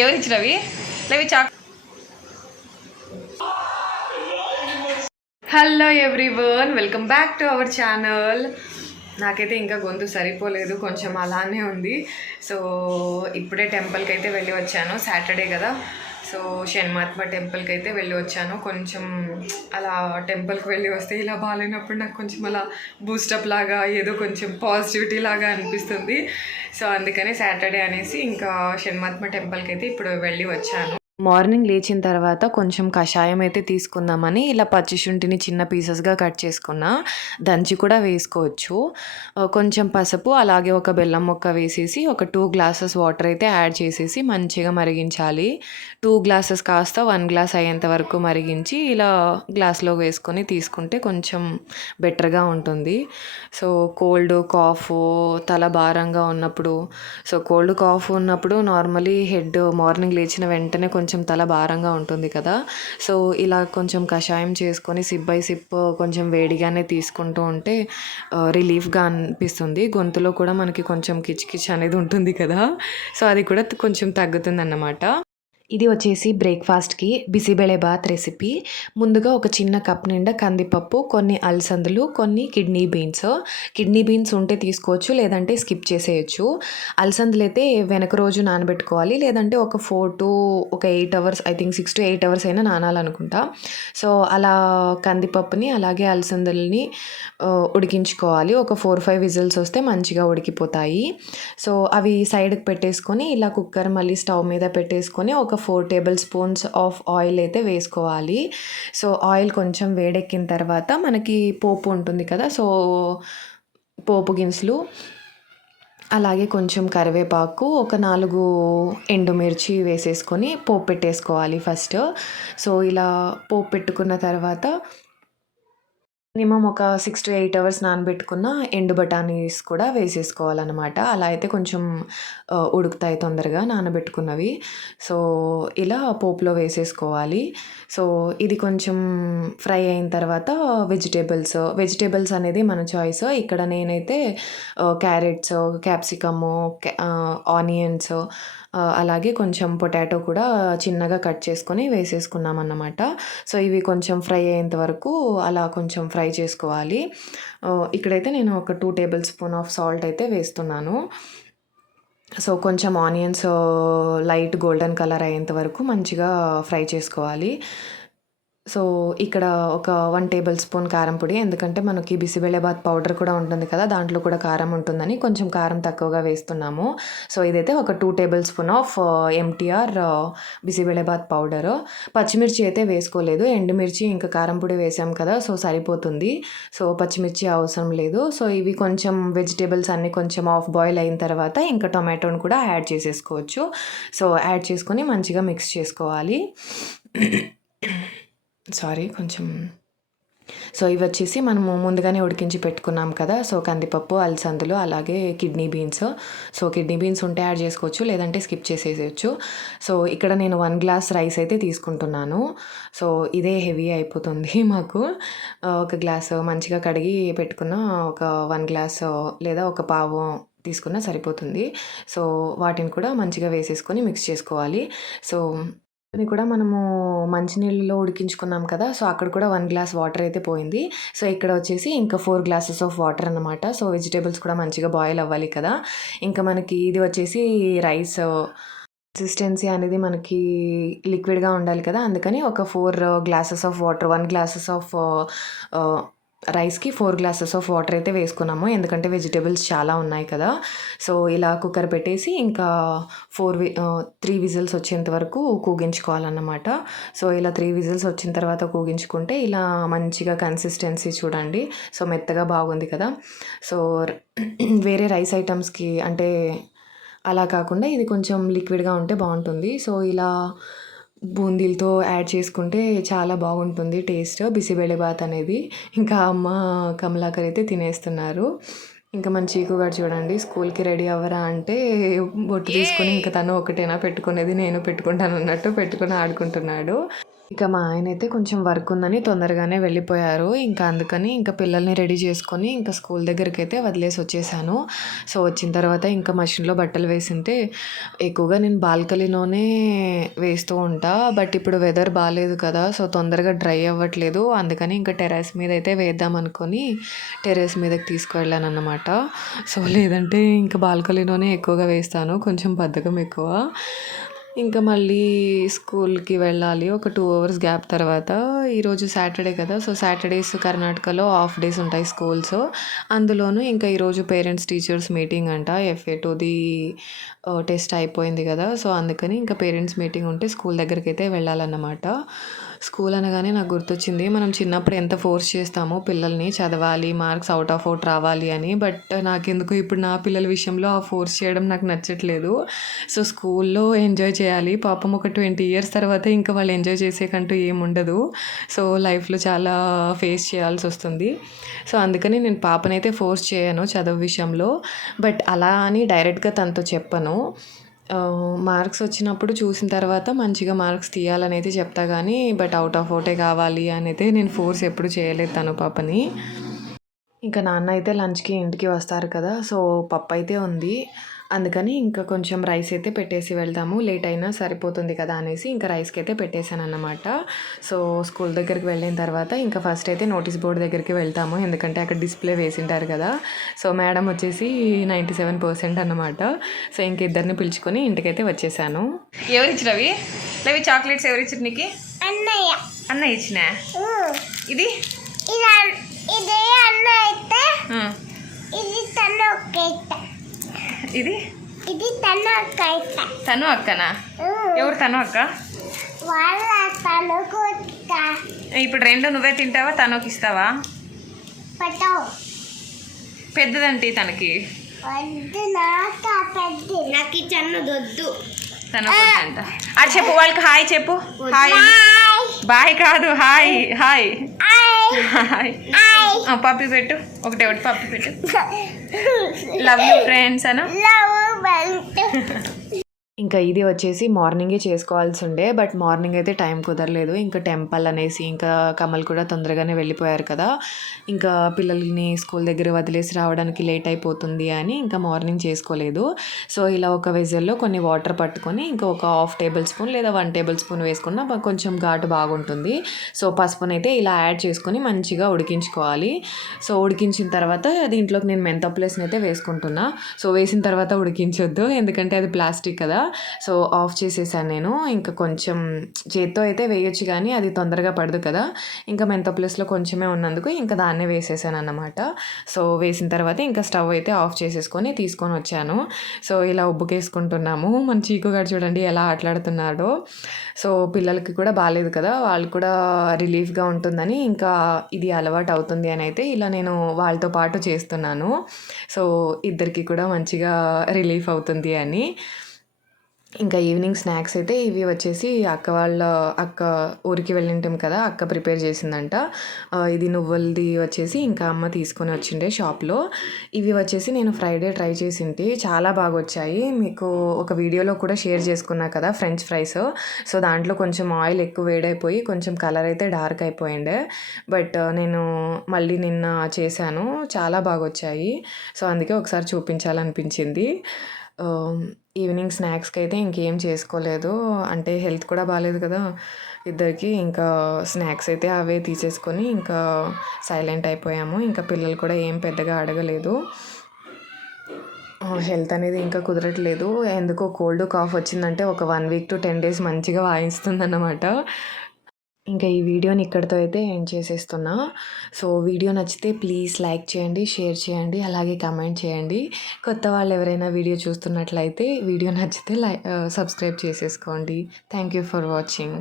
ఎవరిచ్చినవి లేవి చాక్. Hello everyone, welcome back to our channel. నాకైతే ఇంకా గొంతు సరిపోలేదు, కొంచెం అలానే ఉంది. సో ఇప్పుడే టెంపుల్కి అయితే వెళ్ళి వచ్చాను, సాటర్డే కదా. సో షణ్మాత్మ టెంపుల్కి అయితే వెళ్ళి వచ్చాను. కొంచెం అలా టెంపుల్కి వెళ్ళి వస్తే ఇలా బాగాలేనప్పుడు నాకు కొంచెం అలా బూస్టప్ లాగా, ఏదో కొంచెం పాజిటివిటీ లాగా అనిపిస్తుంది. సో అందుకని సాటర్డే అనేసి ఇంకా షణ్మాత్మ టెంపుల్కి అయితే ఇప్పుడు వెళ్ళి వచ్చాను. మార్నింగ్ లేచిన తర్వాత కొంచెం కషాయం అయితే తీసుకుందామని ఇలా పచ్చిశుంఠిని చిన్న పీసెస్గా కట్ చేసుకున్నా. దంచి కూడా వేసుకోవచ్చు. కొంచెం పసుపు, అలాగే ఒక బెల్లం ముక్క వేసేసి ఒక 2 గ్లాసెస్ వాటర్ అయితే యాడ్ చేసేసి మంచిగా మరిగించాలి. 2 గ్లాసెస్ కాస్త 1 గ్లాస్ అయ్యేంత వరకు మరిగించి ఇలా గ్లాస్లో వేసుకొని తీసుకుంటే కొంచెం బెటర్గా ఉంటుంది. సో కోల్డ్ కాఫ్, తల భారంగా ఉన్నప్పుడు, సో కోల్డ్ కాఫ్ ఉన్నప్పుడు నార్మలీ హెడ్ మార్నింగ్ లేచిన వెంటనే కొంచెం తల భారంగా ఉంటుంది కదా. సో ఇలా కొంచెం కషాయం చేసుకొని సిప్ బై సిప్ కొంచెం వేడిగానే తీసుకుంటూ ఉంటే రిలీఫ్గా అనిపిస్తుంది. గొంతులో కూడా మనకి కొంచెం కిచ్ అనేది ఉంటుంది కదా. సో అది కూడా కొంచెం తగ్గుతుంది అన్నమాట. ఇది వచ్చేసి బ్రేక్ఫాస్ట్కి బిసిబెళేబాత్ రెసిపీ. ముందుగా ఒక చిన్న కప్ నిండా కందిపప్పు, కొన్ని అలసందలు, కొన్ని కిడ్నీ బీన్స్ ఉంటే తీసుకోవచ్చు, లేదంటే స్కిప్ చేసేయచ్చు. అలసందలు అయితే వెనక రోజు నానబెట్టుకోవాలి, లేదంటే ఒక 8 hours, I think 6 to 8 hours అయినా నానాలనుకుంటా. సో అలా కందిపప్పుని అలాగే అలసందల్ని ఉడికించుకోవాలి. ఒక 4-5 విజిల్స్ వస్తే మంచిగా ఉడికిపోతాయి. సో అవి సైడ్కి పెట్టేసుకొని ఇలా కుక్కర్ మళ్ళీ స్టవ్ మీద పెట్టేసుకొని ఒక 4 టేబుల్ స్పూన్స్ ఆఫ్ ఆయిల్ అయితే వేసుకోవాలి. సో ఆయిల్ కొంచెం వేడెక్కిన తర్వాత మనకి పోపు ఉంటుంది కదా, సో పోపు దినుసులు, అలాగే కొంచెం కరివేపాకు, ఒక 4 ఎండుమిర్చి వేసేసుకొని పోపు పెట్టేసుకోవాలి ఫస్ట్. సో ఇలా పోపు పెట్టుకున్న తర్వాత మినిమం ఒక 6 to 8 అవర్స్ నానబెట్టుకున్న ఎండు బఠానీస్ కూడా వేసేసుకోవాలన్నమాట. అలా అయితే కొంచెం ఉడుకుతాయి తొందరగా నానబెట్టుకున్నవి. సో ఇలా పోపులో వేసేసుకోవాలి. సో ఇది కొంచెం ఫ్రై అయిన తర్వాత వెజిటేబుల్స్ అనేది మన చాయిస్. ఇక్కడ నేనైతే క్యారెట్స్, క్యాప్సికము, ఆనియన్స్, అలాగే కొంచెం పొటాటో కూడా చిన్నగా కట్ చేసుకొని వేసేసుకున్నాం అన్నమాట. సో ఇవి కొంచెం ఫ్రై అయ్యేంత వరకు అలా కొంచెం ఫ్రై చేసుకోవాలి. ఇక్కడైతే నేను ఒక 2 టేబుల్ స్పూన్ ఆఫ్ సాల్ట్ అయితే వేస్తున్నాను. సో కొంచెం ఆనియన్స్ లైట్ గోల్డెన్ కలర్ అయ్యేంత వరకు మంచిగా ఫ్రై చేసుకోవాలి. సో ఇక్కడ ఒక 1 టేబుల్ స్పూన్ కారం పొడి, ఎందుకంటే మనకి బిసిబెళేబాత్ పౌడర్ కూడా ఉంటుంది కదా, దాంట్లో కూడా కారం ఉంటుందని కొంచెం కారం తక్కువగా వేస్తున్నాము. సో ఇదైతే ఒక 2 tablespoon of MTR bisibelebath powder. పచ్చిమిర్చి అయితే వేసుకోలేదు, ఎండుమిర్చి ఇంకా కారం పొడి వేసాం కదా, సో సరిపోతుంది. సో పచ్చిమిర్చి అవసరం లేదు. సో ఇవి కొంచెం వెజిటేబుల్స్ అన్నీ కొంచెం ఆఫ్ బాయిల్ అయిన తర్వాత ఇంకా టొమాటోని కూడా యాడ్ చేసేసుకోవచ్చు. సో యాడ్ చేసుకొని మంచిగా మిక్స్ చేసుకోవాలి. కొంచెం సో ఇవి వచ్చేసి మనము ముందుగానే ఉడికించి పెట్టుకున్నాం కదా. సో కందిపప్పు, అలసందలు, అలాగే kidney beans. So kidney beans ఉంటే యాడ్ చేసుకోవచ్చు, లేదంటే స్కిప్ చేసేయచ్చు. సో ఇక్కడ నేను 1 గ్లాస్ రైస్ అయితే తీసుకుంటున్నాను. సో ఇదే హెవీ అయిపోతుంది మాకు. ఒక గ్లాస్ మంచిగా కడిగి పెట్టుకున్న ఒక 1 గ్లాస్ లేదా ఒక పావు తీసుకున్నా సరిపోతుంది. సో వాటిని కూడా మంచిగా వేసేసుకొని మిక్స్ చేసుకోవాలి. సో ఇది కూడా మనము మంచినీళ్ళలో ఉడికించుకున్నాం కదా, సో అక్కడ కూడా 1 గ్లాస్ వాటర్ అయితే పోయింది. సో ఇక్కడ వచ్చేసి ఇంకా 4 గ్లాసెస్ ఆఫ్ వాటర్ అన్నమాట. సో వెజిటేబుల్స్ కూడా మంచిగా బాయిల్ అవ్వాలి కదా. ఇంకా మనకి ఇది వచ్చేసి రైస్ కన్సిస్టెన్సీ అనేది మనకి లిక్విడ్గా ఉండాలి కదా, అందుకని ఒక 4 glasses of water, 1 glasses of రైస్కి 4 గ్లాసెస్ ఆఫ్ వాటర్ అయితే వేసుకున్నాము, ఎందుకంటే వెజిటేబుల్స్ చాలా ఉన్నాయి కదా. సో ఇలా కుక్కర్ పెట్టేసి ఇంకా 3 విజిల్స్ వచ్చేంత వరకు కూగించుకోవాలన్నమాట. సో ఇలా 3 విజిల్స్ వచ్చిన తర్వాత కూగించుకుంటే ఇలా మంచిగా కన్సిస్టెన్సీ చూడండి. సో మెత్తగా బాగుంది కదా. సో వేరే రైస్ ఐటమ్స్కి అంటే అలా కాకుండా ఇది కొంచెం లిక్విడ్గా ఉంటే బాగుంటుంది. సో ఇలా బూందీలతో యాడ్ చేసుకుంటే చాలా బాగుంటుంది టేస్ట్ బిసిబెళేబాత్ అనేది. ఇంకా అమ్మ కమలాకర్ అయితే తినేస్తున్నారు. ఇంకా మన చీకు గారు చూడండి, స్కూల్కి రెడీ అవ్వరా అంటే బొట్టు తీసుకొని ఇంకా తను ఒకటేనా పెట్టుకునేది, నేను పెట్టుకుంటాను అన్నట్టు పెట్టుకొని ఆడుకుంటున్నాడు. ఇక మా ఆయన అయితే కొంచెం వర్క్ ఉందని తొందరగానే వెళ్ళిపోయారు. ఇంకా అందుకని ఇంకా పిల్లల్ని రెడీ చేసుకొని ఇంకా స్కూల్ దగ్గరికైతే వదిలేసి వచ్చేసాను. సో వచ్చిన తర్వాత ఇంకా మషిన్‌లో బట్టలు వేసింటే ఎక్కువగా నేను బాల్కనీలోనే వేస్తూ ఉంటా. బట్ ఇప్పుడు వెదర్ బాలేదు కదా! సో తొందరగా డ్రై అవ్వట్లేదు. అందుకని ఇంకా టెర్రస్ మీద అయితే వేద్దాం అనుకోని టెర్రస్ మీదకి తీసుకువెళ్ళానన్నమాట. సో లేదంటే ఇంకా బాల్కనీలోనే ఎక్కువగా వేస్తాను. కొంచెం బద్ధకం ఎక్కువ. ఇంకా మళ్ళీ స్కూల్‌కి వెళ్ళాలి. ఒక 2 అవర్స్ గ్యాప్ తర్వాత. ఈరోజు సాటర్డే కదా! సో సాటర్డేస్ కర్ణాటకలో హాఫ్ డేస్ ఉంటాయి స్కూల్స్. అందులోనూ ఇంకా ఈరోజు పేరెంట్స్ టీచర్స్ మీటింగ్ అంట. FA2ది టెస్ట్ అయిపోయింది కదా! సో అందుకని ఇంకా పేరెంట్స్ మీటింగ్ ఉంటే స్కూల్ దగ్గరికైతే వెళ్ళాలన్నమాట. స్కూల్ అనగానే నాకు గుర్తొచ్చింది. మనం చిన్నప్పుడు ఎంత ఫోర్స్ చేస్తామో పిల్లల్ని చదవాలి, మార్క్స్ ఔట్ ఆఫ్ ఔట్ రావాలి అని. బట్ నాకెందుకో ఇప్పుడు నా పిల్లల విషయంలో ఆ ఫోర్స్ చేయడం నాకు నచ్చట్లేదు. సో స్కూల్లో ఎంజాయ్ చేయాలి. పాపం ఒక 20 ఇయర్స్ తర్వాత ఇంకా వాళ్ళు ఎంజాయ్ చేసేకంటూ ఏముండదు. సో లైఫ్‌లో చాలా ఫేస్ చేయాల్సి వస్తుంది. సో అందుకని నేను పాపనైతే ఫోర్స్ చేయను చదువు విషయంలో. బట్ అలా అని డైరెక్ట్‌గా తనతో చెప్పను. మార్క్స్ వచ్చినప్పుడు చూసిన తర్వాత మంచిగా మార్క్స్ తీయాలనైతే చెప్తా కానీ బట్ ఔట్ ఆఫ్ ఔటే కావాలి అనైతే నేను ఫోర్స్ ఎప్పుడు చేయలేదు తను పాపని. ఇంకా నాన్న అయితే లంచ్‌కి ఇంటికి వస్తారు కదా! సో పప్పయితే ఉంది. అందుకని ఇంకా కొంచెం రైస్ అయితే పెట్టేసి వెళ్దాము. లేట్ అయినా సరిపోతుంది కదా అనేసి ఇంకా రైస్‌కైతే పెట్టేసానన్నమాట. సో స్కూల్ దగ్గరికి వెళ్ళిన తర్వాత ఇంకా ఫస్ట్ అయితే నోటీస్ బోర్డ్ దగ్గరికి వెళ్తాము. ఎందుకంటే అక్కడ డిస్‌ప్లే వేసింటారు కదా! సో మేడం వచ్చేసి 97% అన్నమాట. సో ఇంక ఇద్దరిని పిలుచుకొని ఇంటికైతే వచ్చేసాను. ఎవరిచ్చినవి? లేవి చాక్లెట్స్ ఎవరిచ్చారు నీకు? అన్నయ్య. అన్నయ్య ఇచ్చినా? ఇది? ఇది అన్న అయితే ఇది తను ఒక్క ఇది ఇది తను ఒక్క అయితే తను అక్కనా? ఎవరు తను అక్క? వాళ్ళ తనుకు ఒక్క. ఇప్పుడు రెండు నువ్వే తింటావా తనుకి ఇస్తావా? పటో పెద్దదంటే తనకి వద్దు నాకు పెద్ద నాకు చిన్నదొద్దు తను అంట. అది చెప్పు వాళ్ళకి హాయ్ చెప్పు. హాయ్ బాయ్ కాదు హాయ్ హాయ్ హాయ్. పప్పి పెట్టు ఒకటి పప్పి పెట్టు. లవ్ యూ ఫ్రెండ్స్ అను. ఇంకా ఇది వచ్చేసి మార్నింగే చేసుకోవాల్సి ఉండే బట్ మార్నింగ్ అయితే టైం కుదరలేదు. ఇంకా టెంపుల్ అనేసి ఇంకా కమల్ కూడా తొందరగానే వెళ్ళిపోయారు కదా! ఇంకా పిల్లల్ని స్కూల్ దగ్గర వదిలేసి రావడానికి లేట్ అయిపోతుంది అని ఇంకా మార్నింగ్ చేసుకోలేదు. సో ఇలా ఒక వెజల్లో కొన్ని వాటర్ పట్టుకొని ఇంకా ఒక 1/2 టేబుల్ స్పూన్ లేదా 1 టేబుల్ స్పూన్ వేసుకున్న కొంచెం ఘాటు బాగుంటుంది. సో పసుపునైతే ఇలా యాడ్ చేసుకొని మంచిగా ఉడికించుకోవాలి. సో ఉడికించిన తర్వాత దీంట్లోకి నేను మెంతోప్లేస్ని అయితే వేసుకుంటున్నా. సో వేసిన తర్వాత ఉడికించొద్దు ఎందుకంటే అది ప్లాస్టిక్ కదా! సో ఆఫ్ చేసేసాను నేను. ఇంకా కొంచెం చేత్తో అయితే వేయొచ్చు కానీ అది తొందరగా పడదు కదా! ఇంకా మెంతో ప్లేస్లో కొంచెమే ఉన్నందుకు ఇంకా దాన్నే వేసేసాను అన్నమాట. సో వేసిన తర్వాత ఇంకా స్టవ్ అయితే ఆఫ్ చేసేసుకొని తీసుకొని వచ్చాను. సో ఇలా ఉబ్బుకేసుకుంటున్నాము. మన చీకుగాడు చూడండి ఎలా ఆటలాడుతున్నాడో. సో పిల్లలకి కూడా బాగాలేదు కదా! వాళ్ళు కూడా రిలీఫ్గా ఉంటుందని ఇంకా ఇది అలవాటు అవుతుంది అని అయితే ఇలా నేను వాళ్ళతో పాటు చేస్తున్నాను. సో ఇద్దరికి కూడా మంచిగా రిలీఫ్ అవుతుంది అని. ఇంకా ఈవినింగ్ స్నాక్స్ అయితే ఇవి వచ్చేసి అక్క ఊరికి వెళ్ళింటాం కదా! అక్క ప్రిపేర్ చేసిందంట. ఇది నువ్వులది వచ్చేసి ఇంకా అమ్మ తీసుకొని వచ్చిండే షాప్‌లో. ఇవి వచ్చేసి నేను ఫ్రైడే ట్రై చేసింటి. చాలా బాగా వచ్చాయి. మీకు ఒక వీడియోలో కూడా షేర్ చేసుకున్నా కదా ఫ్రెంచ్ ఫ్రైస్. సో దాంట్లో కొంచెం ఆయిల్ ఎక్కువ వేడైపోయి కొంచెం కలర్ అయితే డార్క్ అయిపోయిండే. బట్ నేను మళ్ళీ నిన్న చేశాను. చాలా బాగా వచ్చాయి. సో అందుకే ఒకసారి చూపించాలనిపించింది. ఈవినింగ్ స్నాక్స్‌కి అయితే ఇంకేం చేసుకోలేదు. అంటే హెల్త్ కూడా బాలేదు కదా ఇద్దరికి. ఇంకా స్నాక్స్ అయితే అవే తీసేసుకొని ఇంకా సైలెంట్ అయిపోయాము. ఇంకా పిల్లలు కూడా ఏం పెద్దగా అడగలేదు. హెల్త్ అనేది ఇంకా కుదరట్లేదు. ఎందుకో కోల్డ్ కాఫ్ వచ్చిందంటే ఒక 1 వీక్ టు 10 డేస్ మంచిగా వాయిస్తుందన్నమాట. ఇంకా ఈ వీడియోని ఇక్కడితో అయితే ఎండ్ చేసేస్తున్నా. సో వీడియో నచ్చితే ప్లీజ్ లైక్ చేయండి, షేర్ చేయండి, అలాగే కామెంట్ చేయండి. కొత్త వాళ్ళు ఎవరైనా వీడియో చూస్తున్నట్లయితే వీడియో నచ్చితే సబ్స్క్రైబ్ చేసేసుకోండి. Thank you for watching.